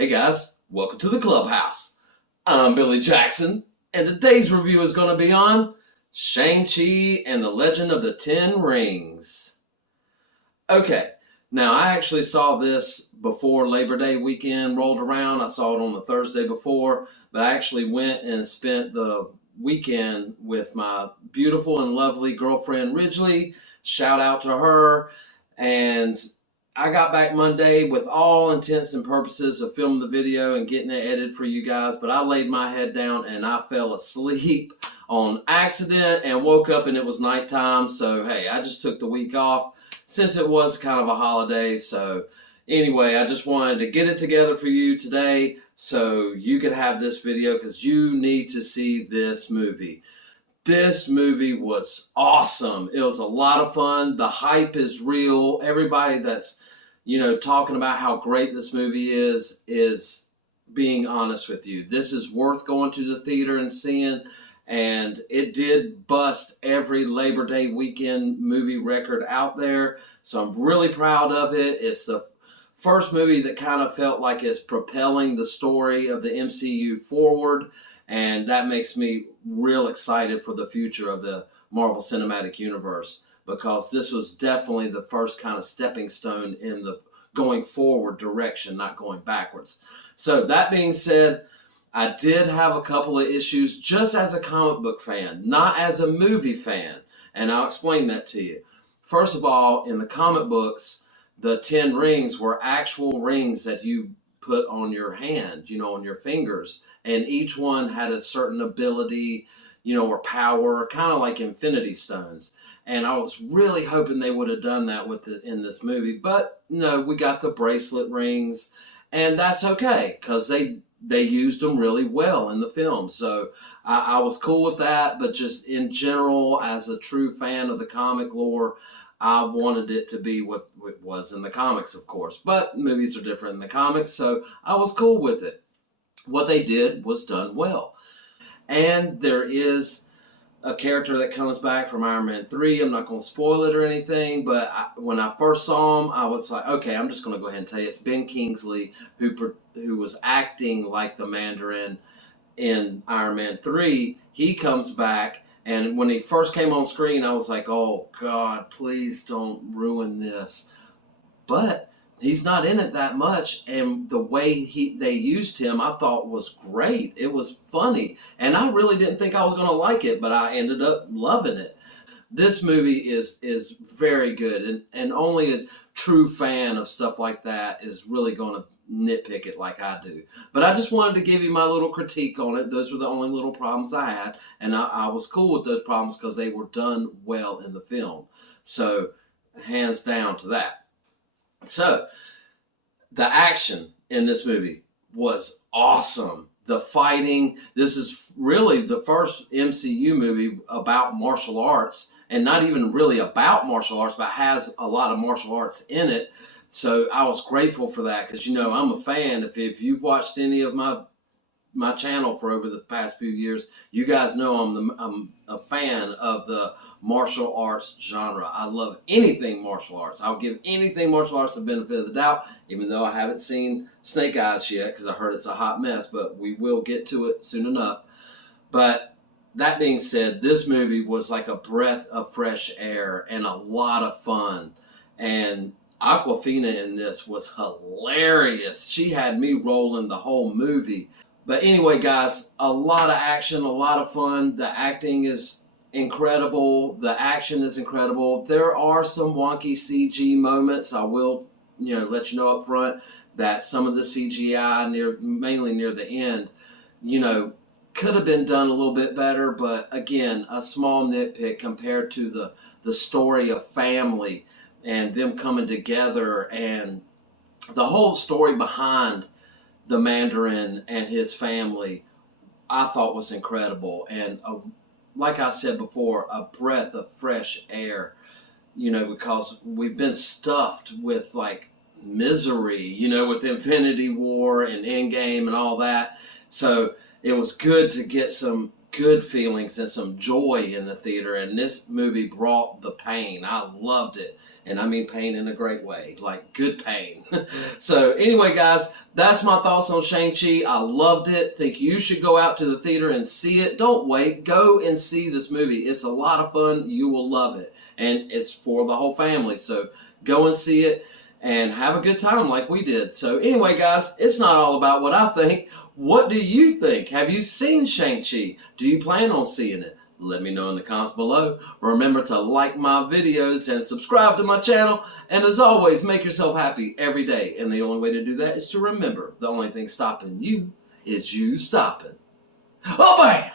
Hey guys, welcome to the clubhouse. I'm Billy Jackson, and today's review is going to be on Shang Chi and the Legend of the Ten Rings. Okay, now I actually saw this before Labor Day weekend rolled around. I saw it on the Thursday before, but I actually went and spent the weekend with my beautiful and lovely girlfriend Ridgely. Shout out to her. And I got back Monday with all intents and purposes of filming the video and getting it edited for you guys, but I laid my head down and I fell asleep on accident and woke up and it was nighttime. So hey, I just took the week off since it was kind of a holiday. So anyway, I just wanted to get it together for you today so you could have this video because you need to see this movie. This movie was awesome. It was a lot of fun. The hype is real. Everybody that's, talking about how great this movie is being honest with you. This is worth going to the theater and seeing, and it did bust every Labor Day weekend movie record out there. So I'm really proud of it. It's the first movie that kind of felt like it's propelling the story of the MCU forward. And that makes me real excited for the future of the Marvel Cinematic Universe because this was definitely the first kind of stepping stone in the going forward direction, not going backwards. So that being said, I did have a couple of issues just as a comic book fan, not as a movie fan. And I'll explain that to you. First of all, in the comic books, the 10 rings were actual rings that you put on your hand, on your fingers. And each one had a certain ability, or power, kind of like Infinity Stones. And I was really hoping they would have done that in this movie. But no, we got the bracelet rings, and that's okay because they used them really well in the film. So I was cool with that. But just in general, as a true fan of the comic lore, I wanted it to be what it was in the comics, of course. But movies are different in the comics, so I was cool with it. What they did was done well. And there is a character that comes back from Iron Man 3. I'm not going to spoil it or anything, but when I first saw him, I was like, okay, I'm just going to go ahead and tell you. It's Ben Kingsley, who was acting like the Mandarin in Iron Man 3. He comes back, and when he first came on screen, I was like, oh, God, please don't ruin this. But he's not in it that much, and the way they used him I thought was great. It was funny, and I really didn't think I was going to like it, but I ended up loving it. This movie is very good, and only a true fan of stuff like that is really going to nitpick it like I do. But I just wanted to give you my little critique on it. Those were the only little problems I had, and I was cool with those problems because they were done well in the film. So hands down to that. So, the action in this movie was awesome. The fighting, this is really the first MCU movie about martial arts, and not even really about martial arts, but has a lot of martial arts in it. So I was grateful for that because, I'm a fan. If you've watched any of my channel for over the past few years, you guys know I'm a fan of the martial arts genre. I love anything martial arts. I'll give anything martial arts the benefit of the doubt, even though I haven't seen Snake Eyes yet because I heard it's a hot mess, but we will get to it soon enough. But that being said, this movie was like a breath of fresh air and a lot of fun. And Aquafina in this was hilarious. She had me rolling the whole movie. But anyway, guys, a lot of action, a lot of fun. The acting is incredible. The action is incredible. There are some wonky CG moments. I will, let you know up front that some of the CGI mainly near the end, could have been done a little bit better. But again, a small nitpick compared to the story of family and them coming together and the whole story behind the Mandarin and his family, I thought was incredible. And like I said before, a breath of fresh air, because we've been stuffed with like misery, with Infinity War and Endgame and all that. So it was good to get some good feelings and some joy in the theater, and this movie brought the pain. I loved it. And I mean pain in a great way, like good pain. So anyway, guys, that's my thoughts on Shang-Chi. I loved it. Think you should go out to the theater and see it. Don't wait. Go and see this movie. It's a lot of fun. You will love it. And it's for the whole family. So go and see it and have a good time like we did. So anyway, guys, it's not all about what I think. What do you think? Have you seen Shang-Chi? Do you plan on seeing it? Let me know in the comments below. Remember to like my videos and subscribe to my channel. And as always, make yourself happy every day. And the only way to do that is to remember the only thing stopping you is you stopping. Oh, bam!